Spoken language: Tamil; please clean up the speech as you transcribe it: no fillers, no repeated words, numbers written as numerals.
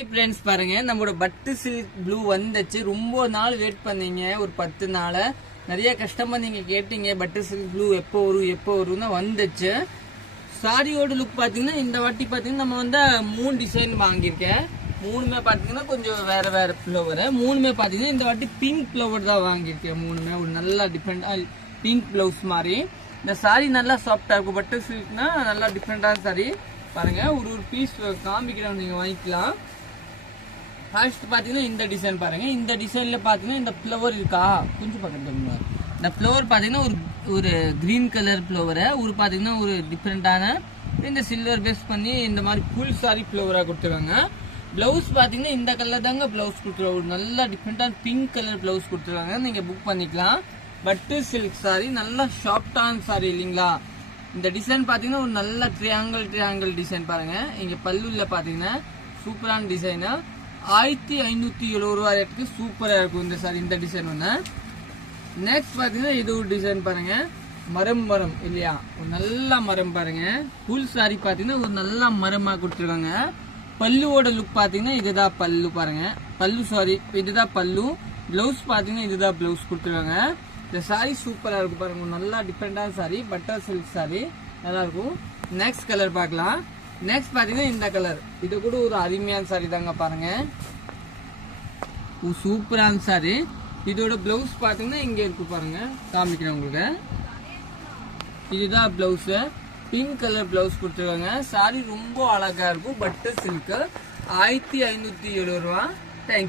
ஹாய் ஃப்ரெண்ட்ஸ், பாருங்க நம்மளோட பட்டு சில்க் ப்ளூ வந்துச்சு. ரொம்ப நாள் வெயிட் பண்ணீங்க, ஒரு 10 நாள். நிறைய கஸ்டமர் நீங்க கேட்டீங்க பட்டு சில்க் ப்ளூ எப்போ வரும்னு வந்துச்சு. சாரியோட லுக் பாத்தீங்கன்னா இந்த வாட்டி பாத்தீங்கன்னா நம்ம வந்து 3 டிசைன் வாங்கியிருக்கேன். மூணுமே பாத்தீங்கன்னா கொஞ்சம் வேற ஃப்ளவர். மூணுமே பாத்தீங்கன்னா இந்த வாட்டி பிங்க் ஃப்ளவர் தான் வாங்கியிருக்கேன். மூணுமே ஒரு நல்லா டிஃப்ரெண்டா பிங்க் பிளவுஸ் மாதிரி. இந்த சாரி நல்லா சாஃப்டா இருக்கும். பட்டு சில்க்னா நல்லா டிஃப்ரெண்டான சாரி. பாருங்க, ஒரு பீஸ் காமிக்கிறோம், நீங்க வாங்கிக்கலாம். ஃபர்ஸ்ட் பாத்தீங்கன்னா இந்த டிசைன் பாருங்க. இந்த டிசைன்ல பாத்தீங்கன்னா இந்த ஃப்ளவர் இருக்கா, கொஞ்சம் பக்கத்துல இந்த ஃப்ளவர் பாத்தீங்கன்னா ஒரு கிரீன் கலர் ஃப்ளவர், ஒரு பாத்தீங்கன்னா ஒரு டிஃப்ரெண்டான இந்த சில்வர் பேஸ் பண்ணி இந்த மாதிரி ஃபுல் சாரி ஃப்ளவரா கொடுத்துருவாங்க. பிளவுஸ் பாத்தீங்கன்னா இந்த கலர் தாங்க பிளவுஸ் கொடுத்துருவாங்க. ஒரு நல்ல டிஃப்ரெண்டான பிங்க் கலர் பிளவுஸ் கொடுத்துருவாங்க. நீங்க புக் பண்ணிக்கலாம். பட்டு சில்க் சாரி நல்லா சாஃப்டான சாரி இல்லைங்களா. இந்த டிசைன் பாத்தீங்கன்னா ஒரு நல்ல ட்ரையாங்கிள் டிசைன் பாருங்க. இங்க பல்லுல பாத்தீங்கன்னா சூப்பரான டிசைனா 1570 ரூபாய் ரேட்டுக்கு சூப்பரா இருக்கும் இந்த சாரி. இந்த டிசைன் ஒண்ணு. நெக்ஸ்ட் பாத்தீங்கன்னா இது ஒரு டிசைன் பாருங்க. மரம் இல்லையா, ஒரு நல்ல மரம் பாருங்க. ஃபுல் சாரி பாத்தீங்கன்னா ஒரு நல்ல மரமா கொடுத்துருக்காங்க. பல்லுவோட லுக் பாத்தீங்கன்னா இதுதான் பல்லு பாருங்க. இதுதான் பல்லு. பிளவுஸ் பாத்தீங்கன்னா இதுதான் பிளவுஸ் கொடுத்துருக்காங்க. இந்த சாரி சூப்பரா இருக்கும் பாருங்க. நல்லா டிஃப்ரெண்டான சாரி, பட்டர் சில்க் சாரி, நல்லா இருக்கும். நெக்ஸ்ட் கலர் பார்க்கலாம். நெக்ஸ்ட் பாத்தீங்கன்னா இந்த கலர், இது கூட ஒரு அருமையான சாரி தாங்க பாருங்க. சூப்பரான சாரி. இதோட பிளவுஸ் பாத்தீங்கன்னா இங்க இருக்கு பாருங்க, காமிக்கிறேன் உங்களுக்கு. இதுதான் பிளவுஸ். பிங்க் கலர் பிளவுஸ் கொடுத்துருக்காங்க. சாரி ரொம்ப அழகா இருக்கும். பட்டர் சில்க் 1570 ரூபா. தேங்க்யூ.